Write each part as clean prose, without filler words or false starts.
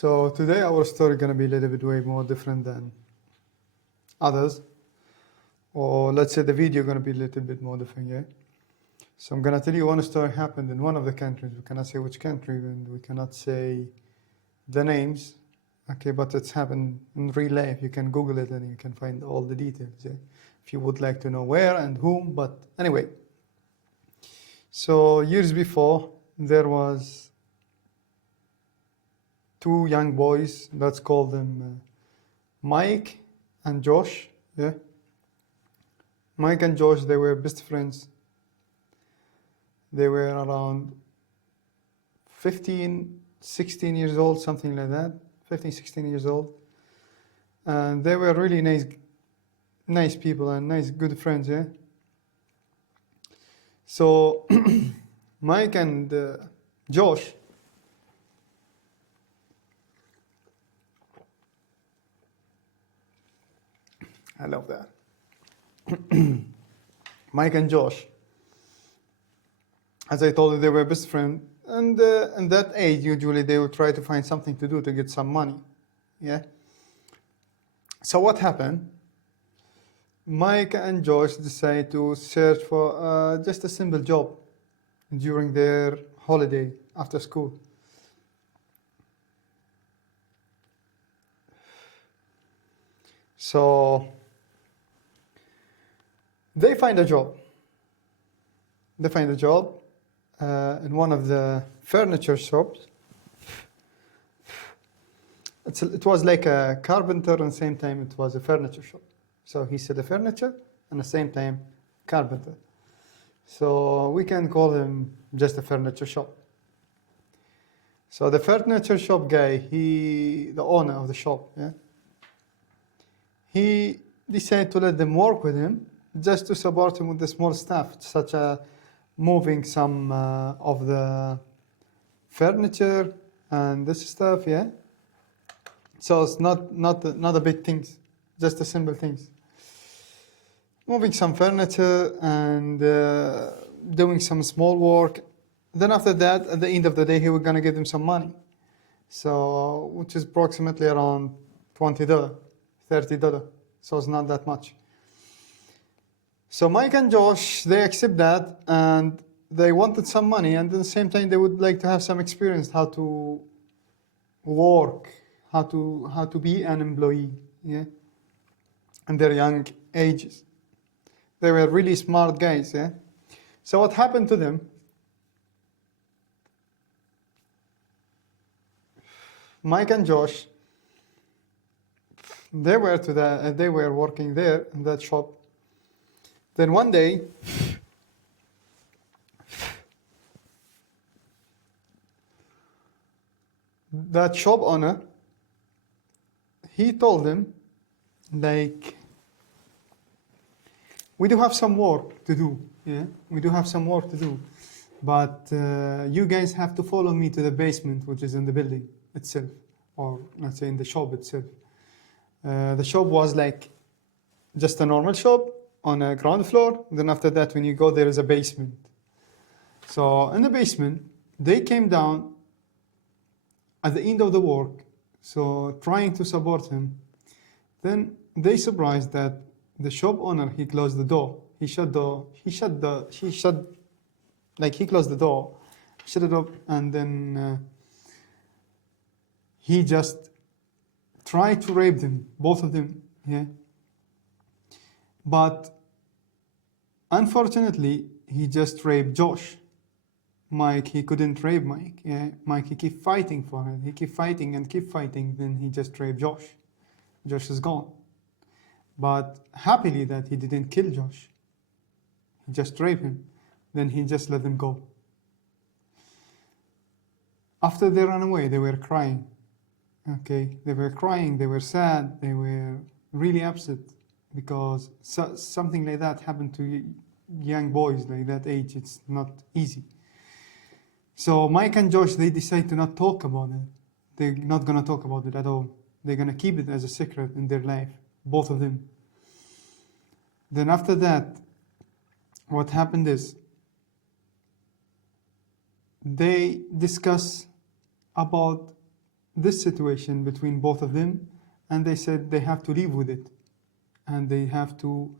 So today our story gonna be a little bit way more different than others, or let's say the video gonna be a little bit more different, yeah? So I'm gonna tell you one story happened in one of the countries. We cannot say which country and we cannot say the names, okay, but it's happened in real life. You can Google it and you can find all the details, yeah? If you would like to know where and whom, but anyway. So years before, there was two young boys, let's call them Mike and Josh, yeah? Mike and Josh, they were best friends. They were around 15, 16 years old, something like that, 15, 16 years old. And they were really nice people and nice, good friends, yeah? So Mike and Josh, I love that. Mike and Josh, as I told you, they were best friends. And in that age, usually they would try to find something to do to get some money, yeah? So what happened? Mike and Josh decided to search for just a simple job during their holiday after school. So they find a job. They find a job in one of the furniture shops. It was like a carpenter and at the same time it was a furniture shop. So he said the furniture and at the same time carpenter. So we can call him just a furniture shop. So the furniture shop guy, the owner of the shop, yeah, he decided to let them work with him just to support him with the small stuff, such as moving some of the furniture and this stuff, yeah. So it's not a big things, just the simple things. Moving some furniture and doing some small work. Then after that, at the end of the day, he was gonna give them some money. So, which is approximately around $20, $30. So it's not that much. So Mike and Josh, they accept that and they wanted some money and at the same time they would like to have some experience how to work, how to be an employee, yeah, in their young ages. They were really smart guys, yeah. So what happened to them? Mike and Josh, they were working there in that shop. Then one day, that shop owner, he told them, like, we do have some work to do, yeah? We do have some work to do, but you guys have to follow me to the basement, which is in the building itself, or let's say in the shop itself. The shop was like just a normal shop on a ground floor. Then after that, when you go, there is a basement. So in the basement, they came down at the end of the work, so trying to support him. Then they surprised that the shop owner, he closed the door. He closed the door, shut it up, and then he just tried to rape them, both of them, yeah. But unfortunately, he just raped Josh. Mike, he couldn't rape Mike, yeah. Mike, he kept fighting for him. He kept fighting and kept fighting, then he just raped Josh. Josh is gone. But happily that he didn't kill Josh. He just raped him. Then he just let them go. After they ran away, they were crying. Okay, they were crying, they were sad, they were really upset because something like that happened to young boys like that age. It's not easy. So Mike and Josh, they decide to not talk about it. They're not gonna talk about it at all. They're gonna keep it as a secret in their life, both of them. Then after that, what happened is they discuss about this situation between both of them, and they said they have to live with it, and they have to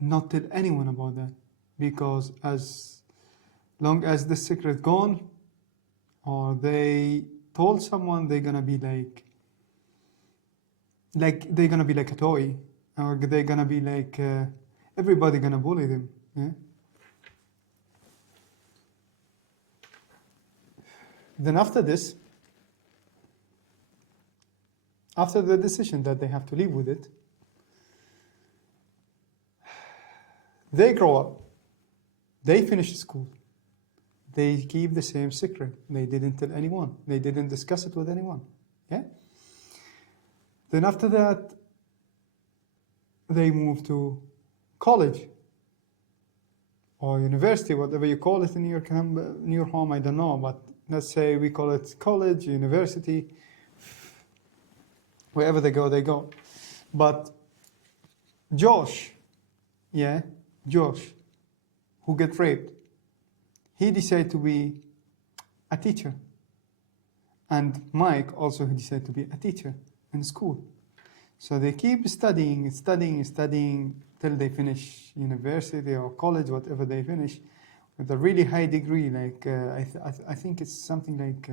not tell anyone about that, because as long as the secret gone, or they told someone, they're gonna be like they're gonna be like a toy, or they're gonna be like everybody gonna bully them. Yeah. Then after this, after the decision that they have to live with it, they grow up, they finish school, they keep the same secret. They didn't tell anyone. They didn't discuss it with anyone. Yeah. Then after that, they move to college or university, whatever you call it in your home, I don't know, but let's say we call it college, university, wherever they go, they go. But Josh, who get raped, he decided to be a teacher. And Mike also decided to be a teacher in school. So they keep studying till they finish university or college, whatever they finish, with a really high degree, like I think it's something like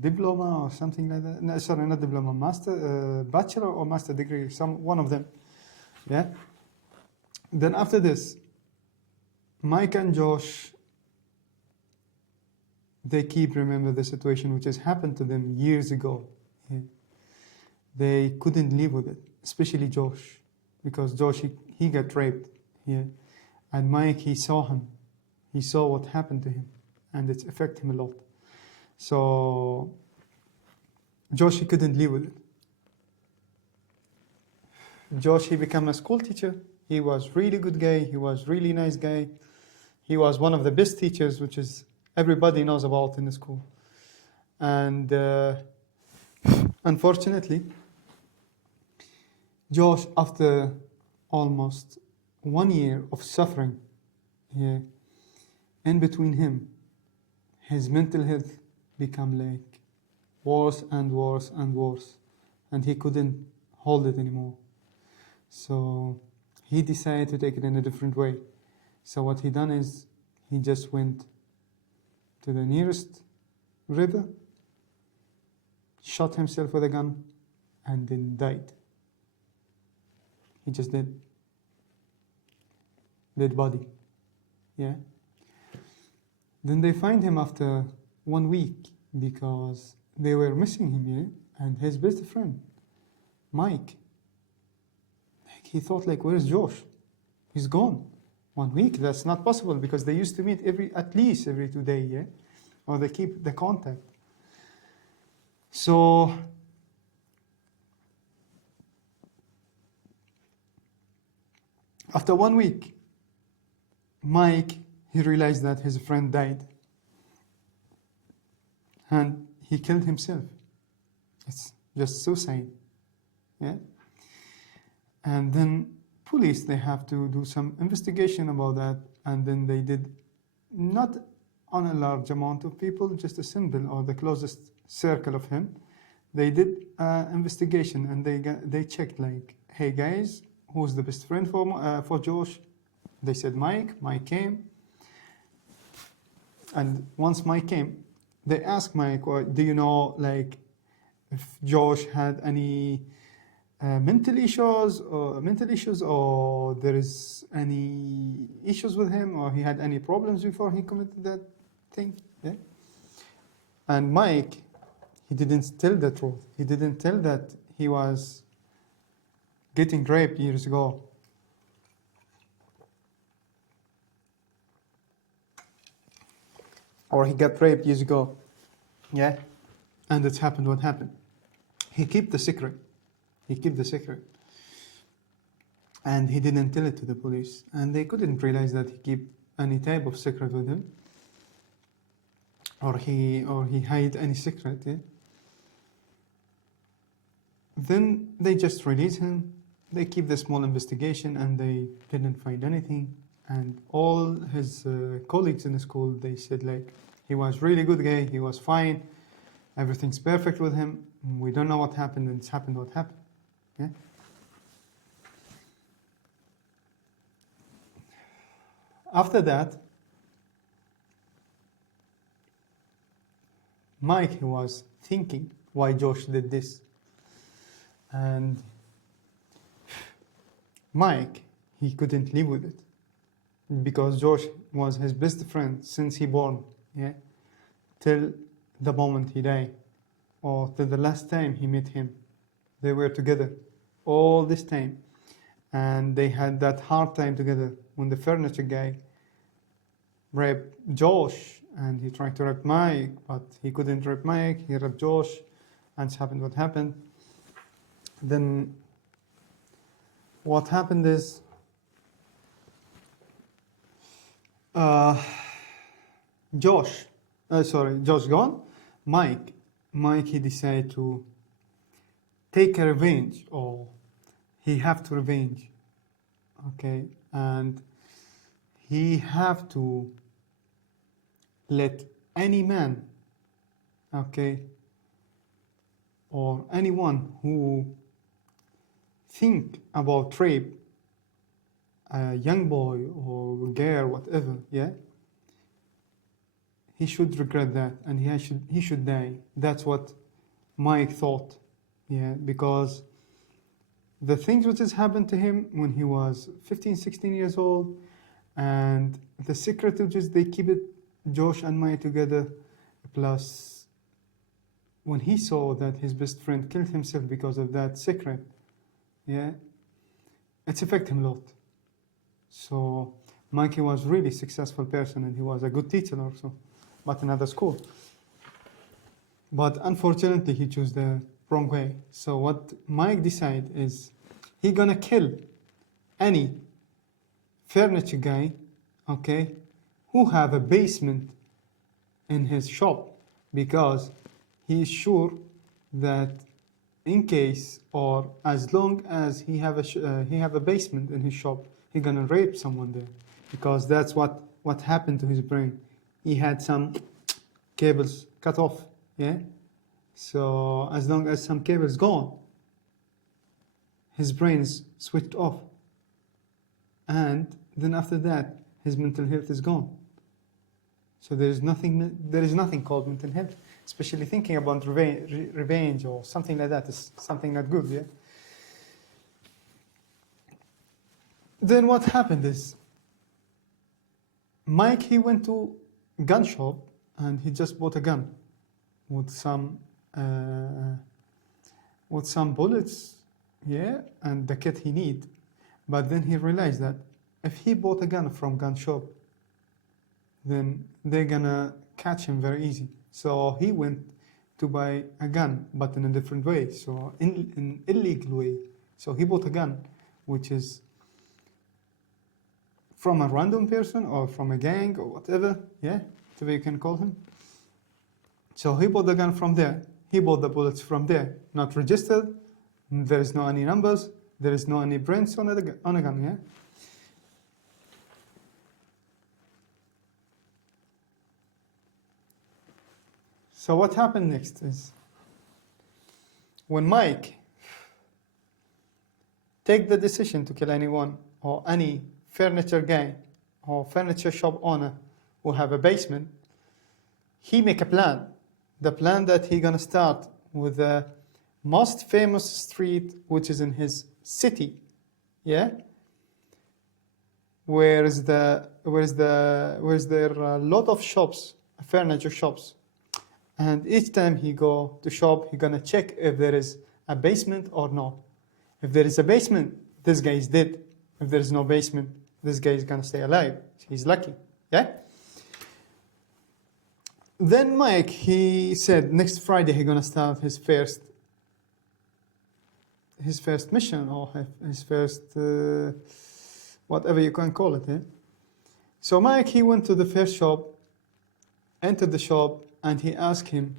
diploma or something like that. No, sorry, not diploma, master, bachelor or master degree, one of them. Yeah. Then after this, Mike and Josh, they keep remember the situation which has happened to them years ago. Yeah. They couldn't live with it, especially Josh, because Josh, he got raped. Yeah. And Mike, he saw him. He saw what happened to him, and it affected him a lot. So Josh, he couldn't live with it. Josh, he became a school teacher. He was really good guy. He was really nice guy. He was one of the best teachers, which is everybody knows about in the school. And unfortunately, Josh, after almost 1 year of suffering, yeah, in between him, his mental health became like worse and worse and worse, and he couldn't hold it anymore. So he decided to take it in a different way. So what he done is he just went to the nearest river, shot himself with a gun, and then died. He just did. Dead body. Yeah. Then they find him after 1 week because they were missing him, yeah? And his best friend, Mike, like he thought like, where's Josh? He's gone. 1 week, that's not possible because they used to meet at least every 2 days, yeah? Or they keep the contact. So after 1 week, Mike, he realized that his friend died. And he killed himself. It's just suicide. Yeah? And then police, they have to do some investigation about that. And then they did, not on a large amount of people, just a simple or the closest circle of him. They did investigation and they checked like, hey guys, who's the best friend for Josh? They said Mike. Mike came. And once Mike came, they asked Mike, well, do you know like if Josh had any mental issues or there is any issues with him or he had any problems before he committed that thing? Yeah? And Mike, he didn't tell the truth. He didn't tell that he was getting raped years ago. Or he got raped years ago. Yeah? And it's happened what happened. He kept the secret. And he didn't tell it to the police. And they couldn't realize that he kept any type of secret with him. Or he hid any secret, yeah? Then they just release him. They keep the small investigation and they didn't find anything. And all his colleagues in the school, they said like, he was really good guy, he was fine. Everything's perfect with him. We don't know what happened, and it's happened what happened. Yeah. After that, Mike, he was thinking why Josh did this. And Mike, he couldn't live with it because Josh was his best friend since he born, yeah, till the moment he died, or till the last time he met him. They were together all this time, and they had that hard time together when the furniture guy raped Josh, and he tried to rape Mike, but he couldn't rape Mike, he raped Josh, and it happened what happened. Then what happened is Josh gone. Mike, he decided to take a revenge, or he have to revenge, okay, and he have to let any man, okay, or anyone who think about rape a young boy or girl, whatever, yeah, he should regret that, and he should die. That's what Mike thought, yeah, because the things which has happened to him when he was 15, 16 years old, and the secret which is they keep it, Josh and Mike together, plus when he saw that his best friend killed himself because of that secret, yeah, it's affected him a lot. So Mikey was really successful person, and he was a good teacher also, but in another school. But unfortunately, he chose the wrong way. So what Mike decided is he gonna kill any furniture guy, okay, who have a basement in his shop, because he is sure that in case or as long as he have a basement in his shop, he gonna rape someone there, because that's what happened to his brain. He had some cables cut off, yeah. So as long as some cables gone, his brain is switched off, and then after that, his mental health is gone. So there is nothing called mental health, especially thinking about revenge or something like that is something not good, yeah. Then what happened is Mike, he went to gun shop and he just bought a gun with some bullets, yeah, and the kit he need. But then he realized that if he bought a gun from gun shop, then they're gonna catch him very easy. So he went to buy a gun, but in a different way, so in an illegal way. So he bought a gun, which is from a random person or from a gang or whatever, yeah, whatever you can call him. So he bought the gun from there. He bought the bullets from there, not registered. There is no any numbers. There is no any prints on a gun, yeah. So what happened next is when Mike take the decision to kill anyone or any furniture guy or furniture shop owner who have a basement, he make a plan. The plan that he gonna start with the most famous street which is in his city, yeah, where there are a lot of shops, furniture shops. And each time he go to shop, he gonna check if there is a basement or not. If there is a basement, this guy is dead. If there is no basement, this guy is gonna stay alive. He's lucky, yeah? Then Mike, he said next Friday he gonna start his first mission, or his first, whatever you can call it, yeah? So Mike, he went to the first shop, entered the shop, and he asked him,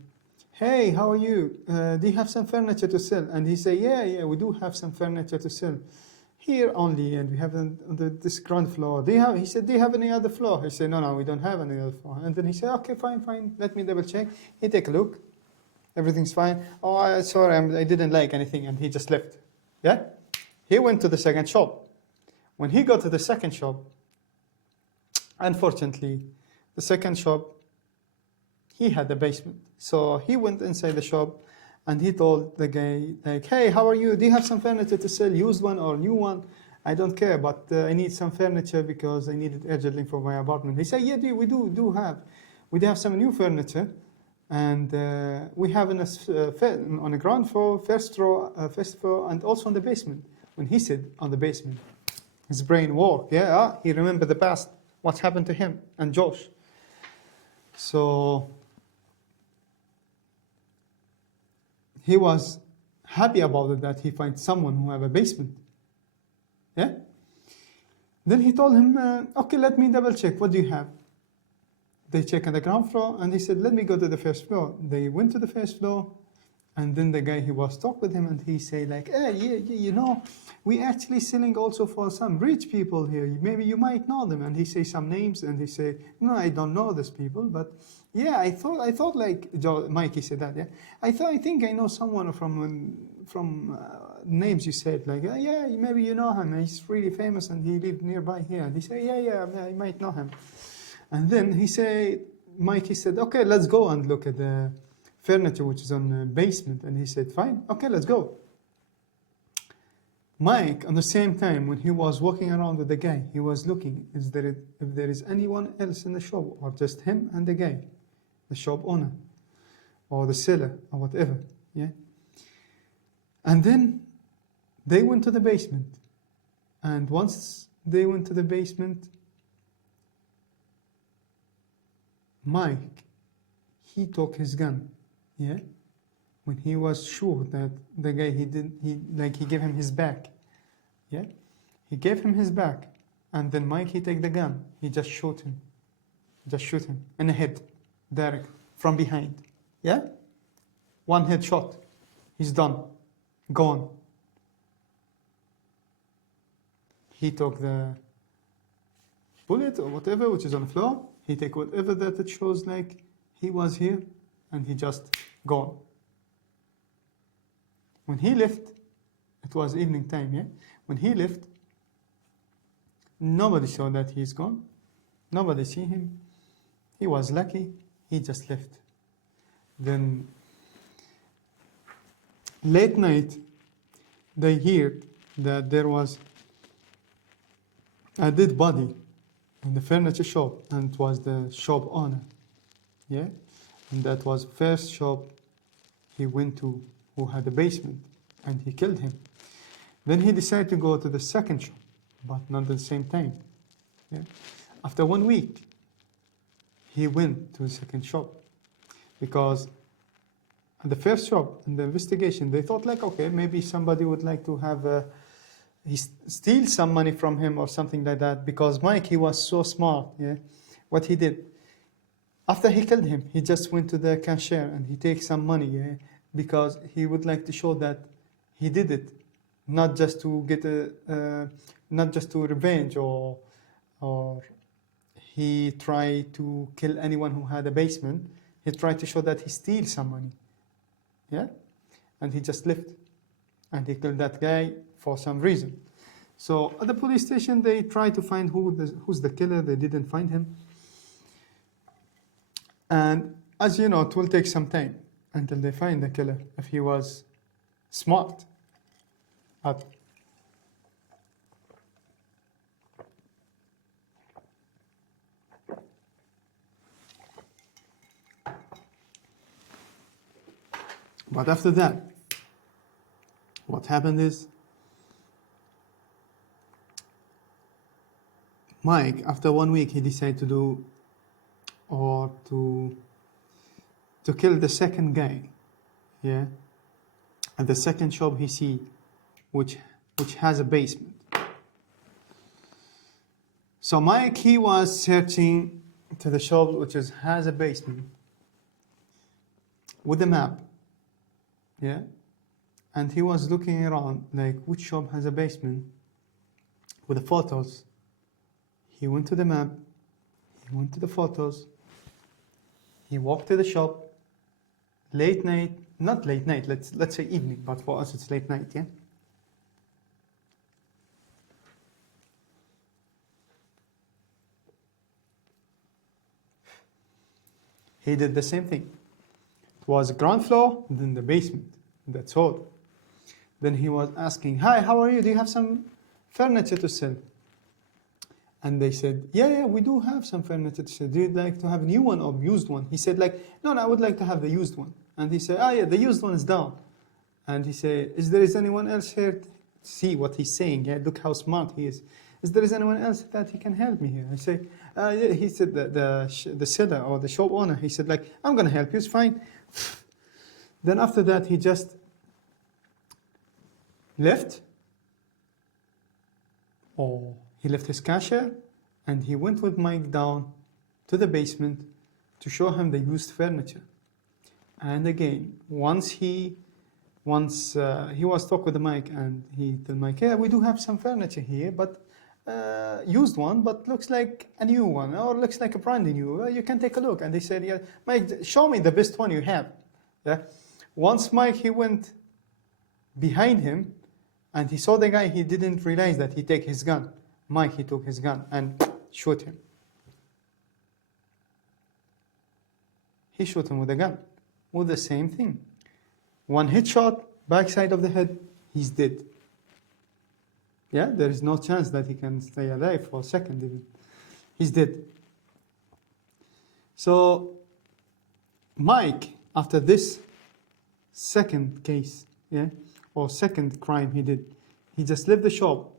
"Hey, how are you? Do you have some furniture to sell?" And he said, yeah, we do have some furniture to sell. Here only, and we have on this ground floor. He said, do you have any other floor? He said, no, we don't have any other floor. And then he said, okay, fine, let me double check. He take a look, everything's fine. Oh, sorry, I didn't like anything, and he just left. Yeah? He went to the second shop. When he got to the second shop, unfortunately, the second shop, he had a basement. So he went inside the shop and he told the guy, like, hey, how are you? Do you have some furniture to sell, used one or new one? I don't care, but I need some furniture because I need it urgently for my apartment. He said, yeah, we do have some new furniture. And we have on the ground floor, first floor, and also on the basement. When he said on the basement, his brain worked. Yeah, he remembered the past, what happened to him and Josh. So he was happy about it that he finds someone who have a basement. Yeah. Then he told him, okay, let me double check. What do you have? They check on the ground floor, and he said, let me go to the first floor. They went to the first floor, and then the guy, he was talk with him, and he say like, hey, you know, we actually selling also for some rich people here. Maybe you might know them. And he say some names, and he say, no, I don't know these people, but yeah, I thought like Mikey said that. Yeah, I think I know someone from names you said, like, yeah, maybe you know him. He's really famous, and he lived nearby here. And he say, yeah, I might know him. And then Mikey said, okay, let's go and look at the furniture which is on the basement. And he said, fine, okay, let's go. Mike, on the same time, when he was walking around with the guy, he was looking if there is anyone else in the shop, or just him and the guy, the shop owner, or the seller, or whatever. Yeah. And then they went to the basement. And once they went to the basement, Mike, he took his gun, yeah? When he was sure that the guy, he gave him his back, yeah? He gave him his back, and then Mike, he take the gun, he just shoot him in the head, direct, from behind, yeah? One headshot, he's done, gone. He took the bullet or whatever, which is on the floor. He take whatever that it shows like he was here, and he just gone. When he left, it was evening time, yeah? When he left, nobody saw that he's gone. Nobody see him. He was lucky, he just left. Then, late night, they heard that there was a dead body in the furniture shop, and it was the shop owner, yeah? And that was first shop he went to, who had a basement, and he killed him. Then he decided to go to the second shop, but not at the same time, yeah? After 1 week, he went to the second shop, because at the first shop, in the investigation, they thought like, okay, maybe somebody would like to have he steals some money from him or something like that, because Mike, he was so smart, yeah? What he did, after he killed him, he just went to the cashier and he takes some money, yeah? Because he would like to show that he did it, not just to get not just to revenge, or he tried to kill anyone who had a basement. He tried to show that he steals some money, yeah? And he just left, and he killed that guy for some reason. So at the police station, they tried to find who's the killer. They didn't find him. And as you know, it will take some time until they find the killer, if he was smart. But after that, what happened is, Mike, after 1 week, he decided to kill the second guy, yeah? At the second shop he see, which has a basement. So Mike, he was searching to the shop which has a basement with a map, yeah? And he was looking around, like, which shop has a basement, with the photos. He went to the map, he went to the photos, he walked to the shop, late night, not late night, let's say evening, but for us it's late night, yeah? He did the same thing. It was ground floor, then the basement. That's all. Then he was asking, "Hi, how are you? Do you have some furniture to sell?" And they said, yeah, we do have some furniture to sell. Do you like to have a new one or used one? He said like, no, I would like to have the used one. And he said, yeah, the used one is down. And he said, is there anyone else here? See what he's saying, yeah, look how smart he is. Is there anyone else that he can help me here? I say, yeah. He said, the seller or the shop owner, he said like, I'm going to help you, it's fine. Then after that, he just left. He left his cashier and he went with Mike down to the basement to show him the used furniture. And again, once he was talking with the Mike and he told Mike, yeah, we do have some furniture here, but used one, but looks like a new one or looks like a brand new. You can take a look. And they said, yeah, Mike, show me the best one you have. Yeah. Once Mike, he went behind him and he saw the guy, he didn't realize that he take his gun. Mike, he took his gun and shot him. He shot him with a gun, with the same thing. One headshot, backside of the head, he's dead. Yeah, there is no chance that he can stay alive for a second even. He's dead. So, Mike, after this second case, yeah, or second crime he did, he just left the shop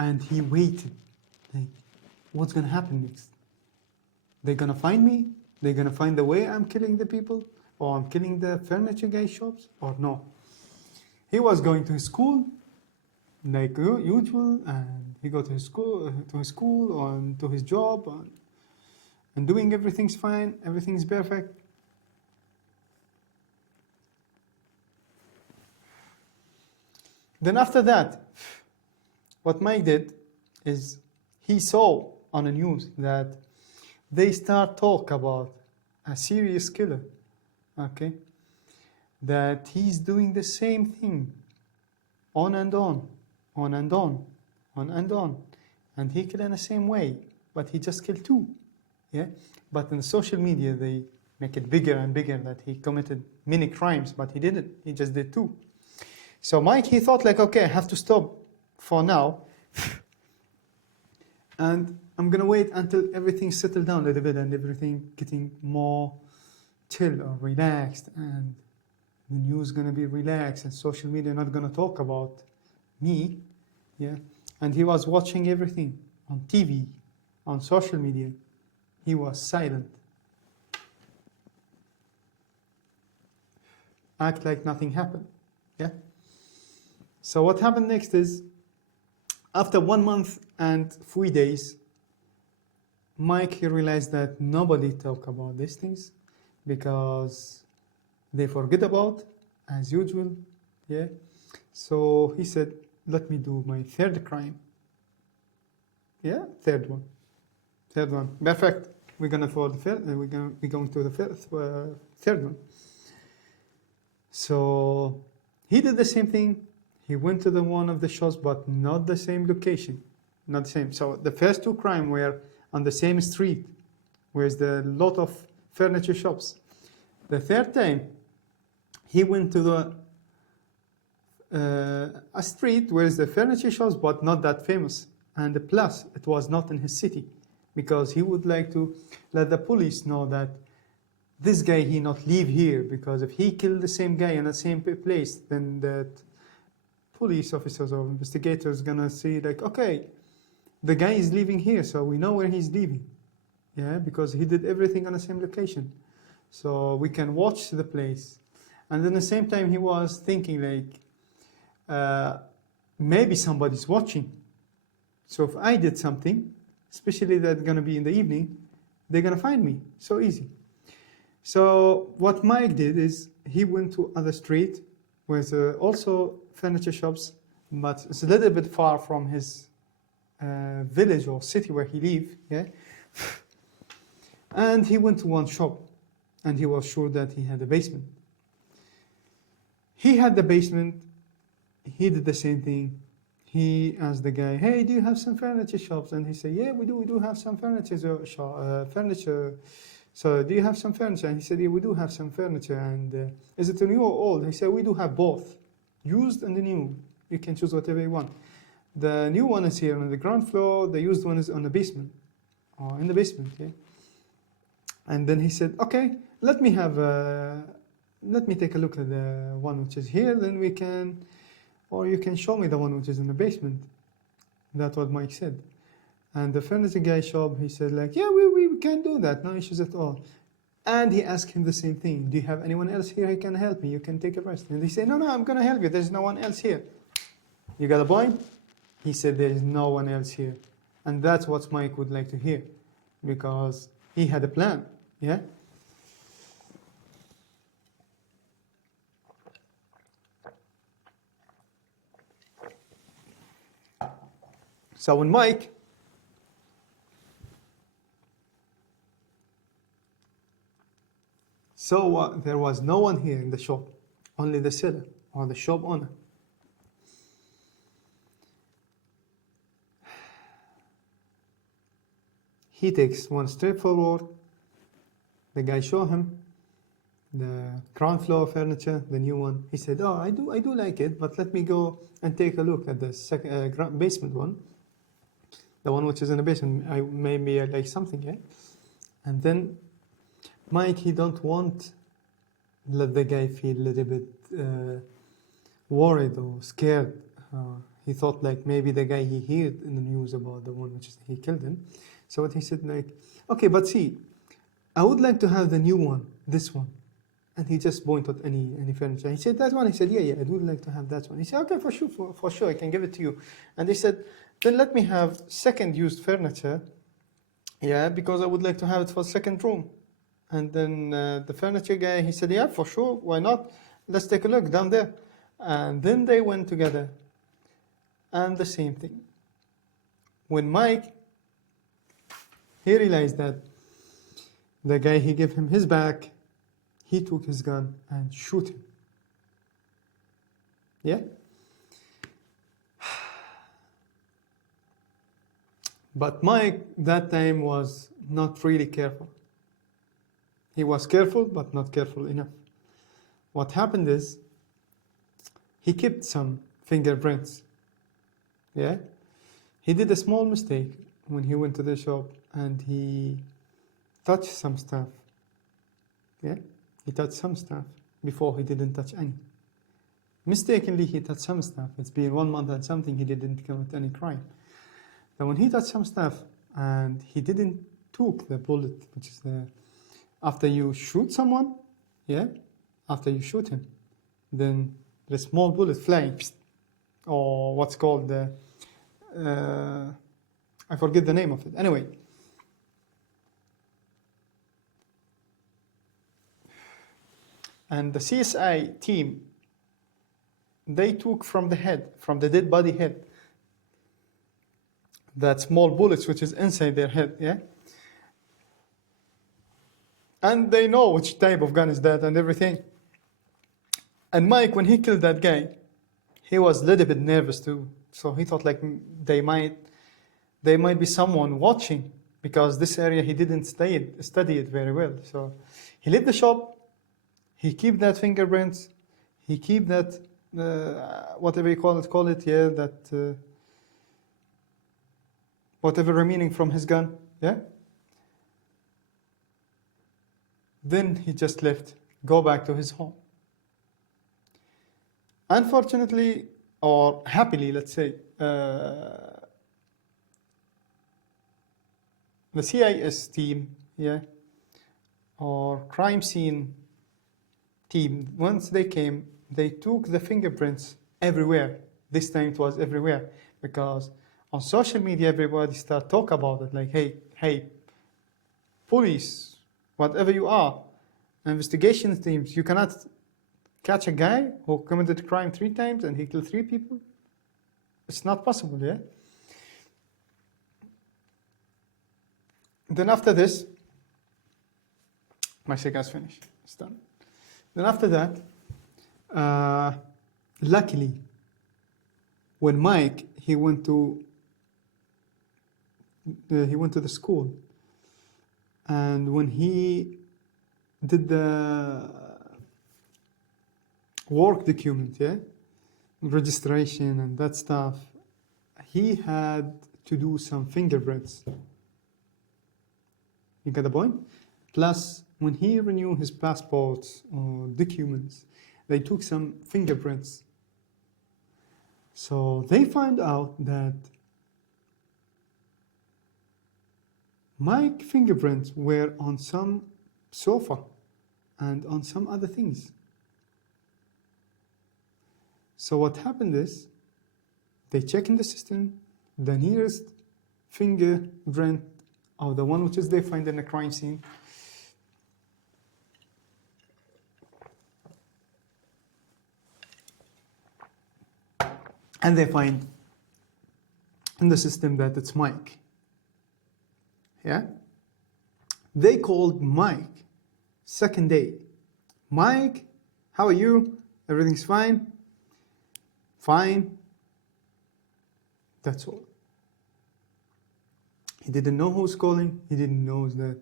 and he waited. Like, what's gonna happen next? They're gonna find me? They're gonna find the way I'm killing the people? Or I'm killing the furniture guy shops? Or no? He was going to his school, like usual, and he go to his school, and to his job, and doing everything's fine, everything's perfect. Then after that, what Mike did is he saw on the news that they start talk about a serious killer, okay? That he's doing the same thing on and on, on and on, on and on. And he killed in the same way, but he just killed two, yeah? But in social media, they make it bigger and bigger that he committed many crimes, but he didn't, he just did two. So Mike, he thought like, okay, I have to stop for now. And I'm gonna wait until everything settled down a little bit and everything getting more chill or relaxed, and the news gonna be relaxed and social media not gonna talk about me, yeah. And he was watching everything on TV, on social media. He was silent. Act like nothing happened, yeah. So what happened next is, after 1 month and 3 days, Mike, he realized that nobody talk about these things because they forget about, as usual, yeah. So he said, let me do my third crime. Yeah, third one. Perfect. We're gonna for the third. We're going to the third one. So he did the same thing. He went to one of the shops, but not the same location, not the same. So the first two crimes were on the same street, where there's a lot of furniture shops. The third time, he went to a street where the furniture shops, but not that famous. And plus, it was not in his city, because he would like to let the police know that this guy, he not live here, because if he killed the same guy in the same place, then that police officers or investigators gonna see like, okay, the guy is living here, so we know where he's living, yeah, because he did everything on the same location, so we can watch the place. And then at the same time, he was thinking like, maybe somebody's watching. So if I did something, especially that's gonna be in the evening, they're gonna find me so easy. So what Mike did is he went to other street with also furniture shops, but it's a little bit far from his village or city where he lives, yeah? And he went to one shop, and he was sure that he had a basement. he had the basement. He did the same thing. He asked the guy, "Hey, do you have some furniture shops?" And he said, "Yeah, we do. We do have some furniture. So, do you have some furniture?" And he said, "Yeah, we do have some furniture. And is it new or old?" He said, "We do have both, used and the new. You can choose whatever you want. The new one is here on the ground floor. The used one is on the basement, or in the basement." Yeah. And then he said, "Okay, let me take a look at the one which is here. Then we can." Or you can show me the one which is in the basement. That's what Mike said. And the furniture guy shop, he said like, "Yeah, we can do that. No issues at all." And he asked him the same thing. "Do you have anyone else here who can help me? You can take a rest." And he said, No, I'm going to help you. There's no one else here." You got a point? He said, "There is no one else here." And that's what Mike would like to hear. Because he had a plan. Yeah? So when Mike saw there was no one here in the shop, only the seller or the shop owner, he takes one step forward. The guy showed him the ground floor furniture, the new one. He said, "Oh, I do like it, but let me go and take a look at the basement one. The one which is in the basement, maybe I like something, yeah?" And then Mike, he don't want let the guy feel a little bit worried or scared. He thought like maybe the guy he heard in the news about the one which is, he killed him. So what he said like, "Okay, but see, I would like to have the new one, this one." And he just pointed any furniture. He said, "That one?" He said, yeah, I would like to have that one." He said, "Okay, for sure, I can give it to you." And they said, "Then let me have second used furniture, yeah, because I would like to have it for second room." And then the furniture guy, he said, "Yeah, for sure, why not? Let's take a look down there." And then they went together. And the same thing. When Mike, he realized that the guy, he gave him his back, he took his gun and shoot him. Yeah? But Mike, that time, was not really careful. He was careful, but not careful enough. What happened is, he kept some fingerprints. Yeah? He did a small mistake when he went to the shop and he touched some stuff. Yeah? He touched some stuff before he didn't touch any. Mistakenly, he touched some stuff. It's been 1 month and something, he didn't commit any crime. Then when he touched some stuff and he didn't took the bullet, which is after you shoot someone, yeah, after you shoot him, then the small bullet flying, or what's called I forget the name of it. Anyway, and the CSI team, they took from the head, from the dead body head, that small bullets which is inside their head, yeah? And they know which type of gun is that and everything. And Mike, when he killed that guy, he was a little bit nervous too. So he thought like they might be someone watching, because this area he didn't study it very well. So he left the shop, he keep that fingerprints, he keep that, whatever you call it, yeah, that, whatever remaining from his gun, yeah? Then he just left, go back to his home. Unfortunately, or happily, let's say, the CIS team, yeah, or crime scene team, once they came, they took the fingerprints everywhere. This time it was everywhere, because on social media, everybody start talk about it, like, hey, police, whatever you are, investigation teams, you cannot catch a guy who committed crime 3 times and he killed 3 people. It's not possible, yeah? Then after this, my cigar's finished, it's done. Then after that, Luckily, when Mike he went to the school, and when he did the work document, registration and that stuff, he had to do some fingerprints. You get the point? Plus, when he renewed his passports or documents, they took some fingerprints. So they find out that my fingerprints were on some sofa and on some other things. So what happened is, they check in the system, the nearest fingerprint of the one which is they find in a crime scene. And they find in the system that it's Mike. Yeah? They called Mike second day. Mike, how are you? Everything's fine? Fine. That's all. He didn't know who's calling. He didn't know that.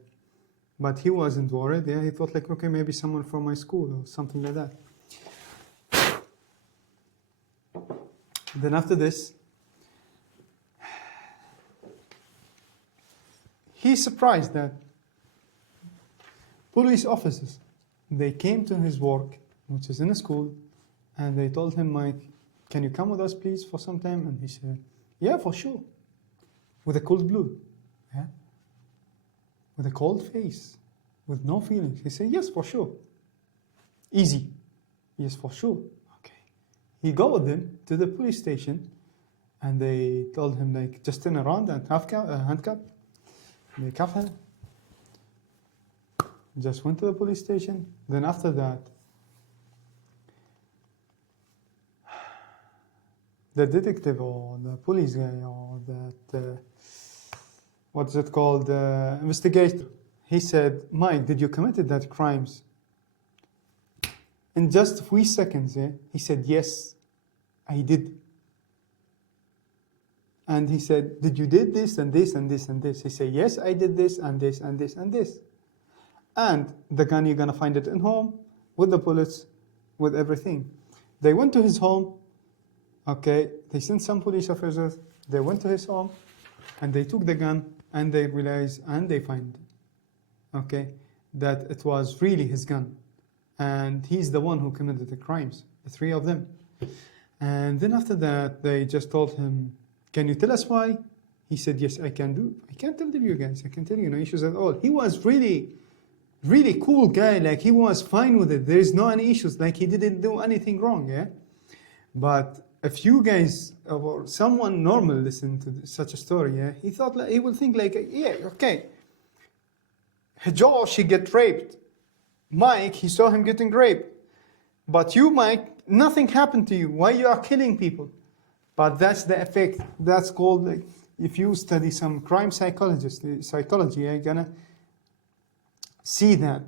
But he wasn't worried. Yeah, he thought like, okay, maybe someone from my school or something like that. Then after this, he's surprised that police officers, they came to his work, which is in a school, and they told him, Mike, can you come with us please for some time? And he said, yeah, for sure. With a cold blue, yeah? With a cold face, with no feelings. He said, yes, for sure. Easy. Yes, for sure. He go with them to the police station, and they told him like just turn around and handcuff. They cuff him. Just went to the police station. Then after that, the detective or the police guy or that what's it called, investigator, he said, Mike, did you committed that crimes? In just a few seconds, he said, yes, I did. And he said, did you did this and this and this and this? He said, yes, I did this and this and this and this. And the gun, you're going to find it in home, with the bullets, with everything. They went to his home, okay? They sent some police officers. They went to his home, and they took the gun, and they realized, and they find, okay, that it was really his gun. And he's the one who committed the crimes, the three of them. And then after that, they just told him, can you tell us why? He said, yes, I can do. I can't tell you guys. I can tell you no issues at all. He was really, really cool guy. Like, he was fine with it. There is no any issues. Like, he didn't do anything wrong, yeah? But if you guys, or someone normal listen to such a story, yeah? He thought, like, he will think like, yeah, okay. Josh, he get raped. Mike, he saw him getting raped. But you, Mike, nothing happened to you. Why you are killing people? But that's the effect. That's called, like, if you study some crime psychology, you're gonna see that.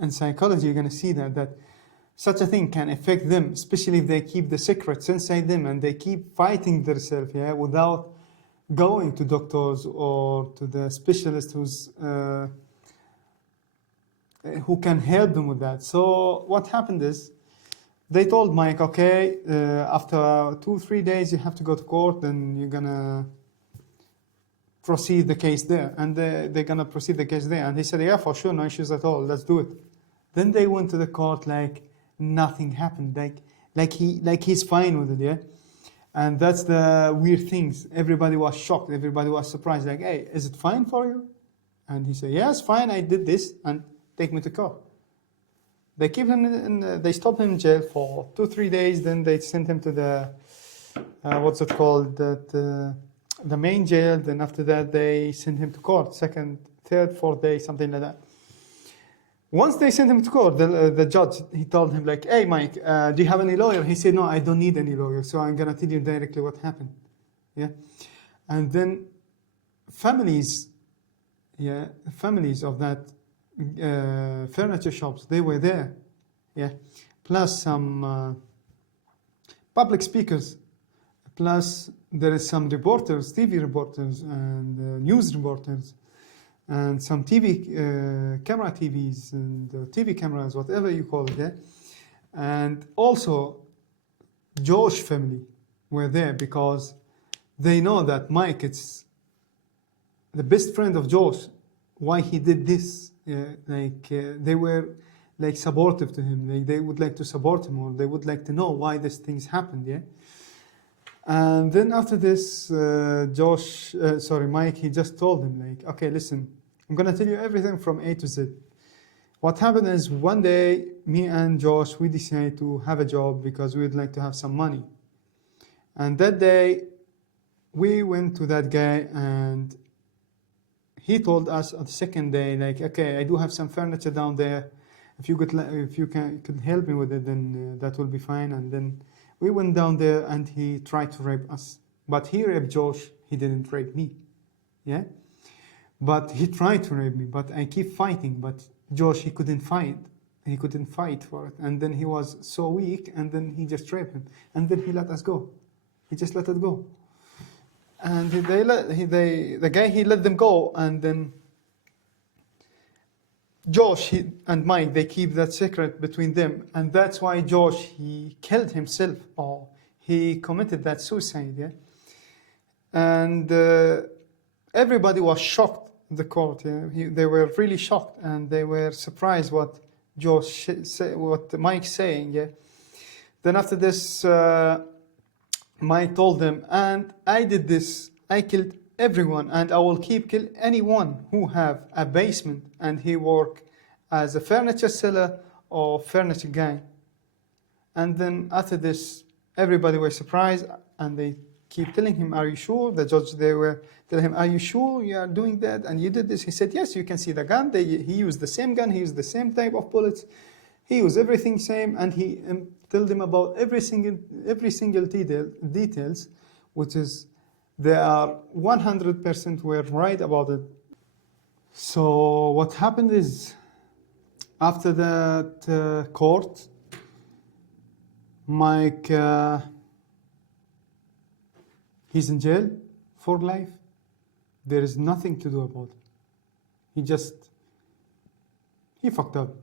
In psychology, you're gonna see that such a thing can affect them, especially if they keep the secrets inside them and they keep fighting themselves, yeah, without going to doctors or to the specialist who can help them with that. So what happened is, they told Mike, okay, after 2-3 days you have to go to court, and you're gonna proceed the case there, and they're gonna proceed the case there. And he said, yeah, for sure, no issues at all, let's do it. Then they went to the court like nothing happened, like he's fine with it, yeah. And that's the weird things. Everybody was shocked, everybody was surprised, like, hey, is it fine for you? And he said, yes, fine, I did this, and take me to court. They keep him they stop him in jail for 2-3 days. Then they send him to the what's it called, the main jail. Then after that, they send him to court. 2nd, 3rd, 4th day, something like that. Once they sent him to court, the judge, he told him like, hey, Mike, do you have any lawyer? He said, no, I don't need any lawyer. So I'm gonna tell you directly what happened. Yeah, and then families of that furniture shops, they were there, yeah. plus some public speakers, plus there is some reporters, TV reporters and news reporters, and some camera TVs and TV cameras, whatever you call it, yeah? And also Josh family were there because they know that Mike is the best friend of Josh. Why he did this? They were like supportive to him. Like they would like to support him, or they would like to know why these things happened. Yeah. And then after this, Mike, he just told him like, okay, listen, I'm gonna tell you everything from A to Z. What happened is one day, me and Josh, we decided to have a job because we would like to have some money. And that day, we went to that guy and he told us on the second day, like, okay, I do have some furniture down there. If you could help me with it, then that will be fine. And then we went down there and he tried to rape us. But he raped Josh, he didn't rape me. Yeah? But he tried to rape me, but I keep fighting. But Josh, he couldn't fight. He couldn't fight for it. And then he was so weak, and then he just raped him. And then he let us go. He just let it go. And the guy, he let them go. And then Josh and Mike, they keep that secret between them. And that's why Josh, he killed himself, or he committed that suicide, yeah? And everybody was shocked. The court, yeah? They were really shocked, and they were surprised what what Mike's saying. Yeah. Then after this, Mike told them, and I did this. I killed everyone, and I will kill anyone who have a basement and he work as a furniture seller or furniture guy. And then after this, everybody was surprised, and they keep telling him, are you sure? The judge, they were telling him, are you sure you are doing that? And you did this? He said, yes, you can see the gun. He used the same gun. He used the same type of bullets. He used everything same. And he told them about every single details, which is, they are 100% were right about it. So what happened is, after that court, Mike, he's in jail for life. There is nothing to do about it. He fucked up.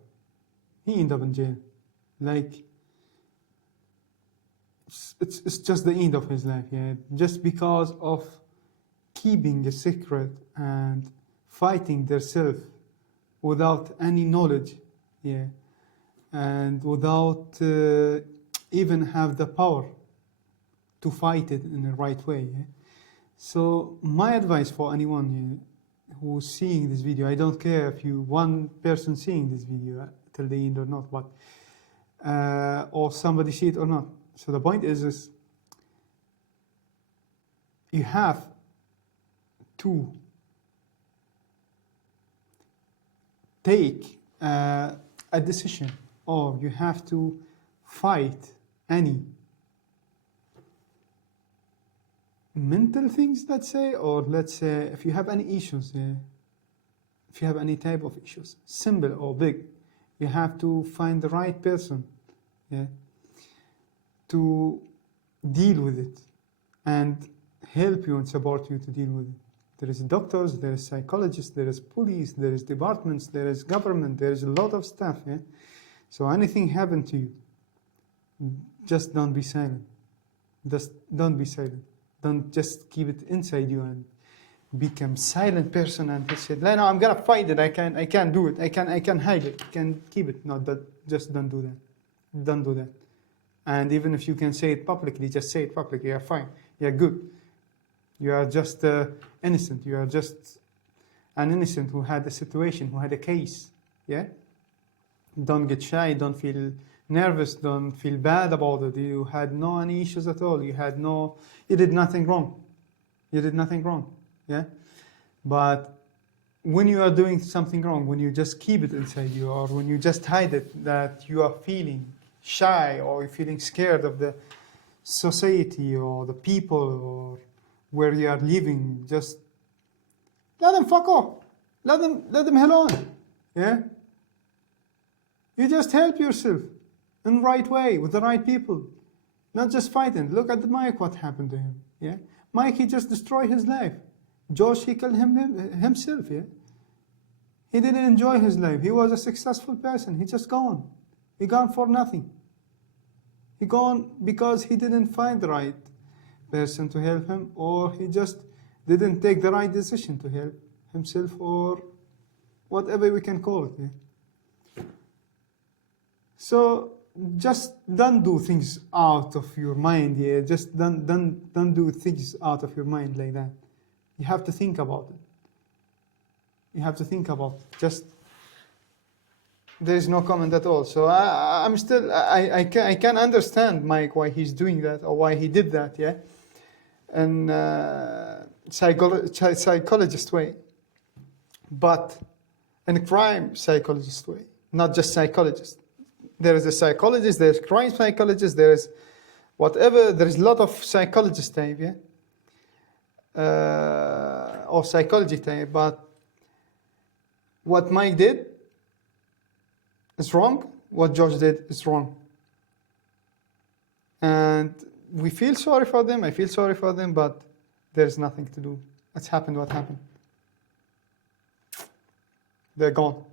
He ended up in jail. Like, it's just the end of his life, yeah. Just because of keeping a secret and fighting themselves without any knowledge, yeah. And without even have the power to fight it in the right way, yeah? So my advice for anyone who's seeing this video, I don't care if you one person seeing this video till the end or not, but or somebody see it or not. So the point is you have to take a decision, or you have to fight any mental things, let's say, or let's say if you have any issues, if you have any type of issues, simple or big, you have to find the right person, to deal with it and help you and support you to deal with it. There is doctors, there is psychologists, there is police, there is departments, there is government, there is a lot of stuff. Yeah? So anything happen to you, just don't be silent. Just don't be silent. Don't just keep it inside you and become silent person and say, no, I'm gonna fight it. I can't do it. I can hide it. I can keep it. No, just don't do that. Don't do that. And even if you can say it publicly, just say it publicly. You're fine. You're good. You are just innocent. You are just an innocent who had a situation, who had a case. Yeah. Don't get shy. Don't feel nervous. Don't feel bad about it. You had no any issues at all. You did nothing wrong. You did nothing wrong. Yeah. But when you are doing something wrong, when you just keep it inside you, or when you just hide it, that you are feeling shy or you're feeling scared of the society or the people or where you are living, just let them fuck off. Let them alone. Yeah. You just help yourself. in the right way, with the right people. Not just fighting. Look at Mike, what happened to him. Yeah, Mike, he just destroyed his life. Josh, he killed himself. Yeah, he didn't enjoy his life. He was a successful person. He just gone. He gone for nothing. He gone because he didn't find the right person to help him, or he just didn't take the right decision to help himself, or whatever we can call it. Yeah? So just don't do things out of your mind. Yeah, just don't do things out of your mind like that. You have to think about it. You have to think about it. Just there is no comment at all. So I'm still I can understand Mike why he's doing that or why he did that. Yeah, and psychologist way, but in a crime psychologist way, not just psychologist. There is a psychologist, there's crime psychologist, there is whatever, there's a lot of psychologist type, yeah? Or psychology type, but what Mike did is wrong, what Josh did is wrong. And we feel sorry for them, I feel sorry for them, but there's nothing to do. It's happened what happened. They're gone.